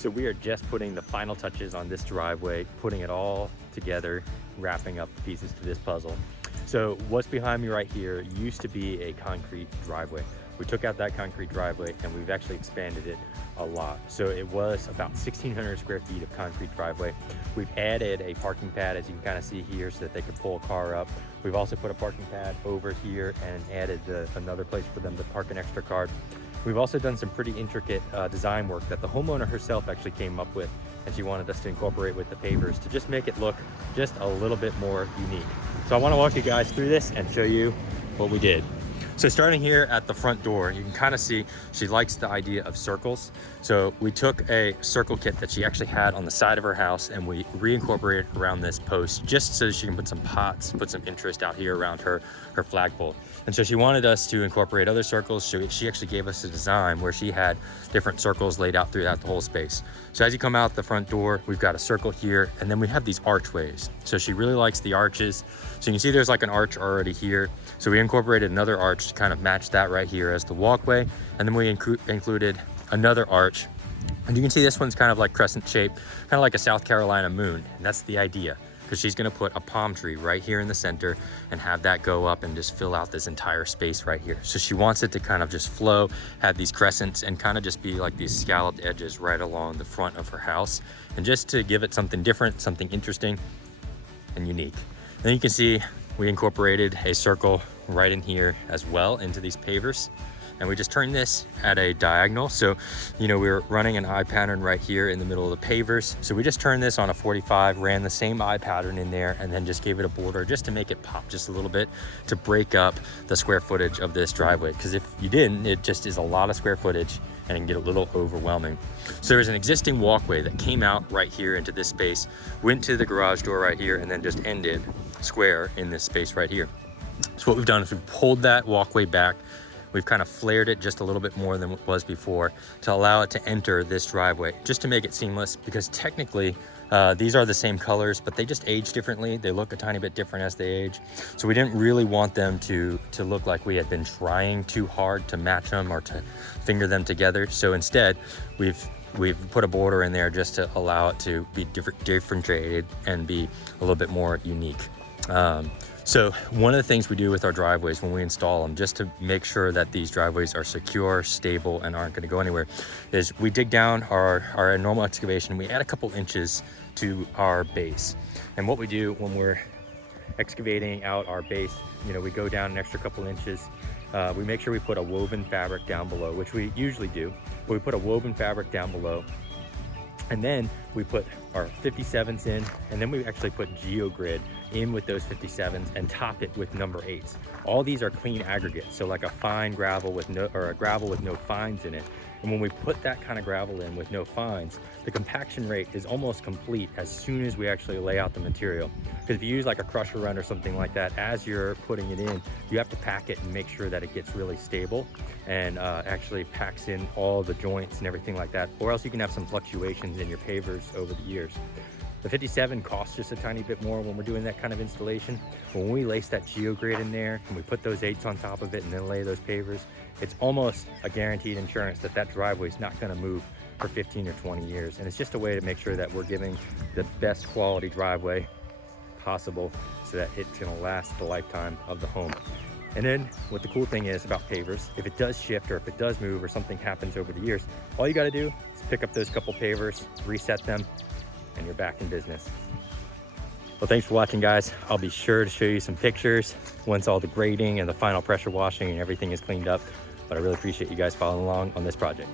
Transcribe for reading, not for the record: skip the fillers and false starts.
So we are just putting the final touches on this driveway, putting it all together, wrapping up the pieces to this puzzle. So what's behind me right here used to be a concrete driveway. We took out that concrete driveway and we've actually expanded it a lot. So it was about 1,600 square feet of concrete driveway. We've added a parking pad, as you can kind of see here, so that they could pull a car up. We've also put a parking pad over here and added another place for them to park an extra car. We've also done some pretty intricate design work that the homeowner herself actually came up with, and she wanted us to incorporate with the pavers to just make it look just a little bit more unique. So I want to walk you guys through this and show you what we did. So starting here at the front door, you can kind of see she likes the idea of circles. So we took a circle kit that she actually had on the side of her house and we reincorporated around this post just so she can put some pots, put some interest out here around her flagpole. And so she wanted us to incorporate other circles. She actually gave us a design where she had different circles laid out throughout the whole space. So as you come out the front door, we've got a circle here, and then we have these archways. So she really likes the arches. So you can see there's like an arch already here. So we incorporated another arch to kind of match that right here as the walkway. And then we included another arch. And you can see this one's kind of like crescent shape, kind of like a South Carolina moon. And that's the idea, because she's gonna put a palm tree right here in the center and have that go up and just fill out this entire space right here. So she wants it to kind of just flow, have these crescents and kind of just be like these scalloped edges right along the front of her house. And just to give it something different, something interesting and unique. Then you can see we incorporated a circle right in here as well into these pavers. And we just turned this at a diagonal. So, you know, we were running an eye pattern right here in the middle of the pavers. So we just turned this on a 45, ran the same eye pattern in there, and then just gave it a border just to make it pop just a little bit to break up the square footage of this driveway. Because if you didn't, it just is a lot of square footage and it can get a little overwhelming. So there's an existing walkway that came out right here into this space, went to the garage door right here, and then just ended square in this space right here. So what we've done is we've pulled that walkway back. We've kind of flared it just a little bit more than it was before to allow it to enter this driveway, just to make it seamless, because technically these are the same colors, but they just age differently. They look a tiny bit different as they age. So we didn't really want them to look like we had been trying too hard to match them or to finger them together. So instead, we've put a border in there just to allow it to be differentiated and be a little bit more unique. So one of the things we do with our driveways when we install them, just to make sure that these driveways are secure, stable, and aren't going to go anywhere, is we dig down our normal excavation. We add a couple inches to our base. And what we do when we're excavating out our base, you know, we go down an extra couple inches. We make sure we put a woven fabric down below, which we usually do, but we put a woven fabric down below. And then we put our 57s in, and then we actually put GeoGrid in with those 57s and top it with number 8s. All these are clean aggregates, so like a fine gravel with a gravel with no fines in it. And when we put that kind of gravel in with no fines, the compaction rate is almost complete as soon as we actually lay out the material. Because if you use like a crusher run or something like that, as you're putting it in, you have to pack it and make sure that it gets really stable and actually packs in all the joints and everything like that, or else you can have some fluctuations in your pavers over the years. The 57 costs just a tiny bit more when we're doing that kind of installation. But when we lace that GeoGrid in there and we put those 8s on top of it and then lay those pavers, it's almost a guaranteed insurance that that driveway is not going to move for 15 or 20 years. And it's just a way to make sure that we're giving the best quality driveway possible so that it's going to last the lifetime of the home. And then what the cool thing is about pavers, if it does shift or if it does move or something happens over the years, all you got to do is pick up those couple pavers, reset them, and you're back in business. Well, thanks for watching, guys. I'll be sure to show you some pictures once all the grading and the final pressure washing and everything is cleaned up. But I really appreciate you guys following along on this project.